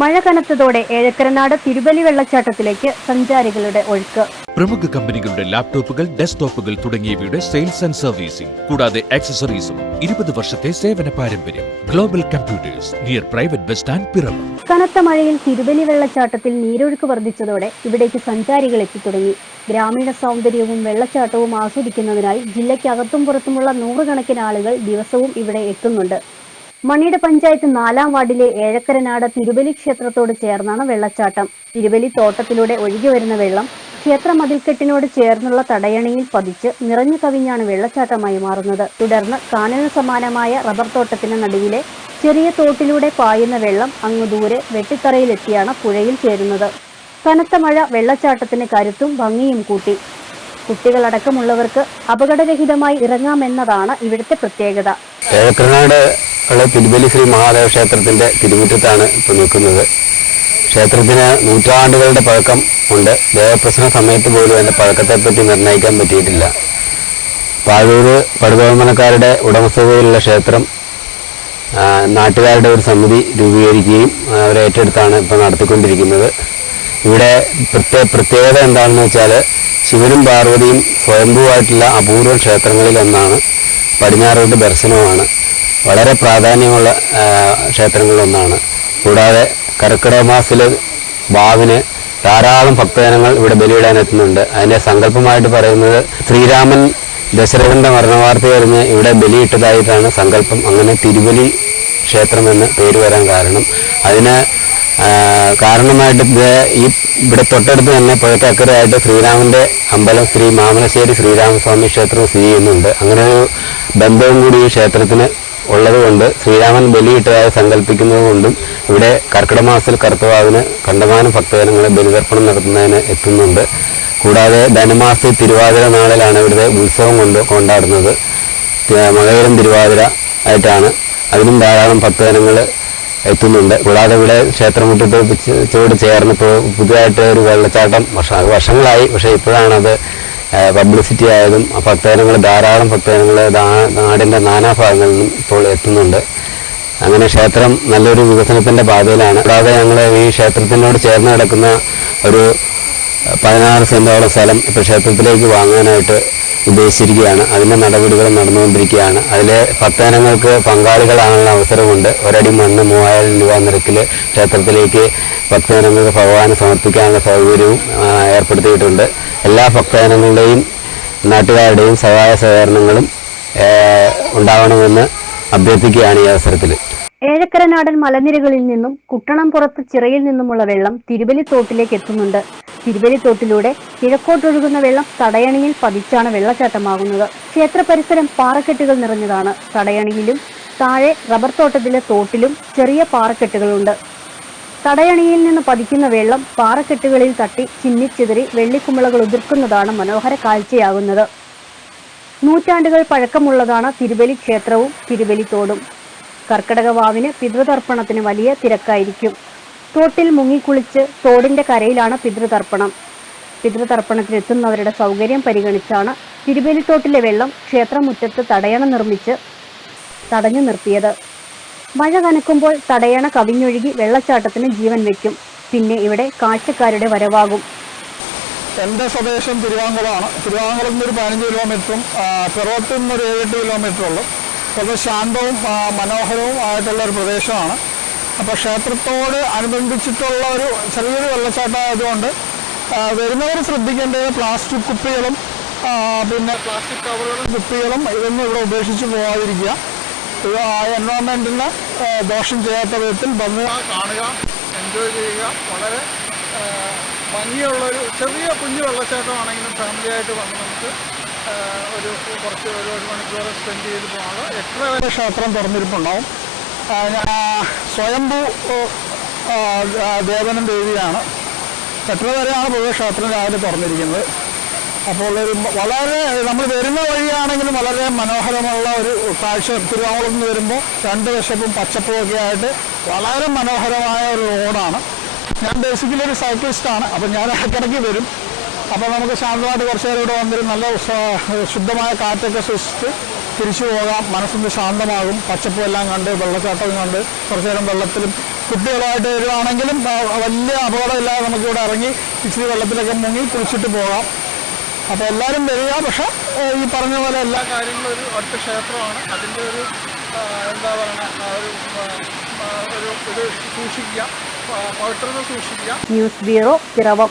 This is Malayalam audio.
മഴ കനത്തതോടെ ഏഴക്കരനാട് തിരുവലി വെള്ളച്ചാട്ടത്തിലേക്ക് സഞ്ചാരികളുടെ ഒഴുക്ക്. പ്രമുഖ കമ്പനികളുടെ ലാപ്ടോപ്പുകൾ ഡെസ്ക്ടോപ്പുകൾ തുടങ്ങിയവയുടെ സെയിൽസ് ആൻഡ് സർവീസിംഗ് കൂടാതെ ആക്സസറീസും ഇരുപത് വർഷത്തെ സേവന പാരമ്പര്യം global computers near private bus stand പിറവ്. കനത്ത മഴയിൽ തിരുവലി വെള്ളച്ചാട്ടത്തിൽ നീരൊഴുക്ക് വർദ്ധിച്ചതോടെ ഇവിടേക്ക് സഞ്ചാരികൾ എത്തിത്തുടങ്ങി ഗ്രാമീണ സൗന്ദര്യവും വെള്ളച്ചാട്ടവും ആസ്വദിക്കുന്നതിനായി ജില്ലയ്ക്കകത്തും പുറത്തുമുള്ള നൂറുകണക്കിന് ആളുകൾ ദിവസവും ഇവിടെ എത്തുന്നുണ്ട്. മണിയുടെ പഞ്ചായത്ത് നാലാം വാർഡിലെ ഏഴക്കരനാട് തിരുവലി ക്ഷേത്രത്തോട് ചേർന്നാണ് വെള്ളച്ചാട്ടം. തിരുവലി തോട്ടത്തിലൂടെ ഒഴുകി വരുന്ന വെള്ളം ക്ഷേത്ര മതിൽക്കെട്ടിനോട് ചേർന്നുള്ള തടയണയിൽ പതിച്ച് നിറഞ്ഞു കവിഞ്ഞാണ് വെള്ളച്ചാട്ടമായി മാറുന്നത്. തുടർന്ന് കാനന സമാനമായ റബ്ബർ തോട്ടത്തിന് നടുവിലെ ചെറിയ തോട്ടിലൂടെ പായുന്ന വെള്ളം അങ്ങ് ദൂരെ വെട്ടിത്തറയിലെത്തിയാണ് പുഴയിൽ ചേരുന്നത്. കനത്ത മഴ വെള്ളച്ചാട്ടത്തിന് കരുത്തും ഭംഗിയും കൂട്ടി. കുട്ടികളടക്കമുള്ളവർക്ക് അപകടരഹിതമായി ഇറങ്ങാമെന്നതാണ് ഇവിടുത്തെ പ്രത്യേകത. ഉള്ള തിരുവല്ലി ശ്രീ മഹാദേവ ക്ഷേത്രത്തിന്റെ തിരുമുറ്റത്താണ് ഇപ്പോൾ നിൽക്കുന്നത്. ക്ഷേത്രത്തിന് നൂറ്റാണ്ടുകളുടെ പഴക്കം ഉണ്ട്. ദേവപ്രശ്ന സമയത്ത് പോലും അതിന്റെ പഴക്കത്തെപ്പറ്റി നിർണയിക്കാൻ പറ്റിയിട്ടില്ല. പാഴൂർ പടുതോമനക്കാരുടെ ഉടമസ്ഥതയിലുള്ള ക്ഷേത്രം നാട്ടുകാരുടെ ഒരു സമിതി രൂപീകരിക്കുകയും അവരെ ഏറ്റെടുത്താണ് ഇപ്പോൾ നടത്തിക്കൊണ്ടിരിക്കുന്നത്. ഇവിടെ പ്രത്യേക പ്രത്യേകത എന്താണെന്ന് വെച്ചാൽ ശിവനും പാർവതിയും സ്വയംഭൂവായിട്ടുള്ള അപൂർവ ക്ഷേത്രങ്ങളിൽ ഒന്നാണ് ദർശനമാണ് വളരെ പ്രാധാന്യമുള്ള ക്ഷേത്രങ്ങളിലൊന്നാണ്. കൂടാതെ കർക്കിടക മാസത്തിൽ ഭാവിന് ധാരാളം ഭക്തജനങ്ങൾ ഇവിടെ ബലിയിടാൻ എത്തുന്നുണ്ട് അതിന്റെ സങ്കല്പമായിട്ട് പറയുന്നത് ശ്രീരാമൻ ദശരഥന്റെ മരണവാർത്ത അറിഞ്ഞ് ഇവിടെ ബലിയിട്ടതായിട്ടാണ് സങ്കല്പം. അങ്ങനെ തിരുവലി ക്ഷേത്രമെന്ന് പേര് വരാൻ കാരണം. അതിന് കാരണമായിട്ട് ഈ ഇവിടെ തൊട്ടടുത്ത് തന്നെ പുഴക്കക്കരയായിട്ട് ശ്രീരാമന്റെ അമ്പലം ശ്രീ മാമലശ്ശേരി ശ്രീരാമസ്വാമി ക്ഷേത്രം സ്ഥിതി ചെയ്യുന്നുണ്ട്. അങ്ങനെ ഒരു ബന്ധവും കൂടി ഈ ക്ഷേത്രത്തിന് ഉള്ളതുകൊണ്ട് ശ്രീരാമൻ ബലിയിട്ടതായി സങ്കല്പിക്കുന്നത് കൊണ്ടും ഇവിടെ കർക്കിടക മാസത്തിൽ കറുത്തവാവിന് കണ്ടമാനം ഭക്തജനങ്ങളെ ബലിതർപ്പണം നടത്തുന്നതിന് എത്തുന്നുണ്ട്. കൂടാതെ ധനമാസത്തിൽ തിരുവാതിര നാളിലാണ് ഇവിടുത്തെ ഉത്സവം കൊണ്ട് കൊണ്ടാടുന്നത്. മകരം തിരുവാതിര ആയിട്ടാണ് അതിനും ധാരാളം ഭക്തജനങ്ങൾ എത്തുന്നുണ്ട്. കൂടാതെ ഇവിടെ ക്ഷേത്രമുറ്റത്ത് ചുവട് ചേർന്ന് ഇപ്പോൾ പുതിയതായിട്ട് ഒരു വെള്ളച്ചാട്ടം വർഷ വർഷങ്ങളായി. പക്ഷേ ഇപ്പോഴാണത് പബ്ലിസിറ്റി ആയതും ഭക്തജനങ്ങൾ ധാരാളം ഭക്തജനങ്ങൾ നാടിന്റെ നാനാഭാഗങ്ങളിൽ നിന്നും ഇപ്പോൾ എത്തുന്നുണ്ട്. അങ്ങനെ ക്ഷേത്രം നല്ലൊരു വികസനത്തിന്റെ പാതയിലാണ്. കൂടാതെ ഞങ്ങൾ ഈ ക്ഷേത്രത്തിനോട് ചേർന്ന് കിടക്കുന്ന ഒരു പതിനാറ് സെന്റോളം സ്ഥലം ഇപ്പോൾ ക്ഷേത്രത്തിലേക്ക് വാങ്ങാനായിട്ട് ഉദ്ദേശിച്ചിരിക്കുകയാണ്. അതിന്റെ നടപടികൾ നടന്നുകൊണ്ടിരിക്കുകയാണ്. അതിൽ ഭക്തജനങ്ങൾക്ക് പങ്കാളികളാകാനുള്ള അവസരമുണ്ട്. ഒരടി മണ്ണ് മൂവായിരം രൂപ നിരക്കിൽ ക്ഷേത്രത്തിലേക്ക് ഭക്തജനങ്ങൾക്ക് ഭഗവാന് സമർപ്പിക്കാനുള്ള സൗകര്യവും ഏർപ്പെടുത്തിയിട്ടുണ്ട്. എല്ലാ ഭക്തജനങ്ങളുടെയും നാട്ടുകാരുടെയും സഹായ സഹകരണങ്ങളും ഉണ്ടാവണമെന്ന് അഭ്യർത്ഥിക്കുകയാണ് ഈ അവസരത്തിൽ ഏഴക്കര നാടൻ മലനിരകളിൽ നിന്നും കുട്ടണം പുറത്ത് ചിറയിൽ നിന്നുമുള്ള വെള്ളം തിരുവലി തോട്ടിലേക്ക് എത്തുന്നുണ്ട്. തിരുവലി തോട്ടിലൂടെ കിഴക്കോട്ടൊഴുകുന്ന വെള്ളം തടയണിയിൽ പതിച്ചാണ് വെള്ളച്ചാട്ടമാകുന്നത്. ക്ഷേത്ര പരിസരം പാറക്കെട്ടുകൾ നിറഞ്ഞതാണ്. തടയണിയിലും താഴെ റബ്ബർ തോട്ടത്തിലെ തോട്ടിലും ചെറിയ പാറക്കെട്ടുകളുണ്ട്. തടയണിയിൽ നിന്ന് പതിക്കുന്ന വെള്ളം പാറക്കെട്ടുകളിൽ തട്ടി ചിന്നിച്ചിതറി വെള്ളിക്കുമിളകൾ ഉതിർക്കുന്നതാണ് മനോഹര കാഴ്ചയാകുന്നത്. നൂറ്റാണ്ടുകൾ പഴക്കമുള്ളതാണ് തിരുവലി ക്ഷേത്രവും തിരുവലി തോടും. കർക്കിടക വാവിന് പിതൃതർപ്പണത്തിന് വലിയ തിരക്കായിരിക്കും. തോട്ടിൽ മുങ്ങിക്കുളിച്ച് തോടിന്റെ കരയിലാണ് പിതൃതർപ്പണം. പിതൃതർപ്പണത്തിനെത്തുന്നവരുടെ സൗകര്യം പരിഗണിച്ചാണ് തിരുവേലിത്തോട്ടിലെ വെള്ളം ക്ഷേത്രമുറ്റത്ത് തടയണ നിർമ്മിച്ച് തടഞ്ഞു നിർത്തിയത്. മഴ കനക്കുമ്പോൾ തടയണ കവിഞ്ഞൊഴുകി വെള്ളച്ചാട്ടത്തിന് ജീവൻ വെക്കും പിന്നെ ഇവിടെ കാഴ്ചക്കാരുടെ വരവാകും. എന്റെ സ്വദേശം തിരുവാങ്കുളമാണ്. തിരുവാങ്കുളത്ത് നിന്ന് ഒരു പതിനഞ്ച് കിലോമീറ്ററും ആ, നിന്ന് ഒരു കിലോമീറ്റർ കിലോമീറ്ററുള്ളൂ വളരെ ശാന്തവും മനോഹരവും ആയിട്ടുള്ള ഒരു പ്രദേശമാണ്. അപ്പോൾ ക്ഷേത്രത്തോട് അനുബന്ധിച്ചിട്ടുള്ള ഒരു ചെറിയൊരു വെള്ളച്ചാട്ടം ആയതുകൊണ്ട് ആ, വരുന്നവർ ശ്രദ്ധിക്കേണ്ടത് പ്ലാസ്റ്റിക് കുപ്പികളും പിന്നെ പ്ലാസ്റ്റിക് കവറുകളും കുപ്പികളും ഇതൊന്നും ഇവിടെ ഉപേക്ഷിച്ച് പോകാതിരിക്കുക ഇത് ആ എൻവയോൺമെന്റിന് ദോഷം ചെയ്യാത്ത വിധത്തിൽ വന്ന് കാണുക എൻജോയ് ചെയ്യുക. വളരെ ഭംഗിയുള്ള ഒരു ചെറിയ കുഞ്ഞു വെള്ളച്ചാട്ടമാണെങ്കിലും ഫാമിലിയായിട്ട് വന്ന് നമുക്ക് ഒരു കുറച്ച് ഒരു ഒരു മണിക്കൂർ സ്പെൻഡ് ചെയ്ത് പോകാം എത്ര വരെ ക്ഷേത്രം തുറന്നിരിപ്പുണ്ടാവും. സ്വയംഭൂ ദേവനും ദേവിയാണ്. എത്ര വരെയാണ് പൊതുവെ ക്ഷേത്രം രാവിലെ തുറന്നിരിക്കുന്നത്? അപ്പോൾ ഒരു വളരെ നമ്മൾ വരുന്ന വഴിയാണെങ്കിലും വളരെ മനോഹരമുള്ള ഒരു കാഴ്ച തിരുവാങ്കുളത്ത് നിന്ന് വരുമ്പോൾ രണ്ട് വശപ്പും പച്ചപ്പും ഒക്കെ ആയിട്ട് വളരെ മനോഹരമായ ഒരു റോഡാണ്. ഞാൻ ബേസിക്കലി ഒരു സൈക്ലിസ്റ്റാണ് അപ്പോൾ ഞാൻ ഇടയ്ക്കിടയ്ക്ക് വരും. അപ്പോൾ നമുക്ക് ശാന്തമായിട്ട് കുറച്ച് നേരം ഇവിടെ നല്ല ശുദ്ധമായ കാറ്റൊക്കെ ശ്വസിച്ച് തിരിച്ചു പോകാം. മനസ്സൊന്ന് ശാന്തമാകും. പച്ചപ്പുമെല്ലാം കണ്ട് വെള്ളച്ചാട്ടവും കണ്ട് കുറച്ചു നേരം വെള്ളത്തിലും കുട്ടികളായിട്ട് വരുവാണെങ്കിലും വലിയ അപകടമില്ലാതെ നമുക്കിവിടെ ഇറങ്ങി ഇച്ചിരി വെള്ളത്തിലൊക്കെ മുങ്ങി കുളിച്ചിട്ട് പോകാം. അപ്പോൾ എല്ലാവരും വരിക. പക്ഷേ ഈ പറഞ്ഞ പോലെ എല്ലാ കാര്യങ്ങളും ഒരു ഒറ്റ ക്ഷേത്രമാണ്. അതിന്റെ ഒരു എന്താ പറയുക ഒരു ഇത് സൂക്ഷിക്കുക. സൂക്ഷിക്കുക. News bureau Piravom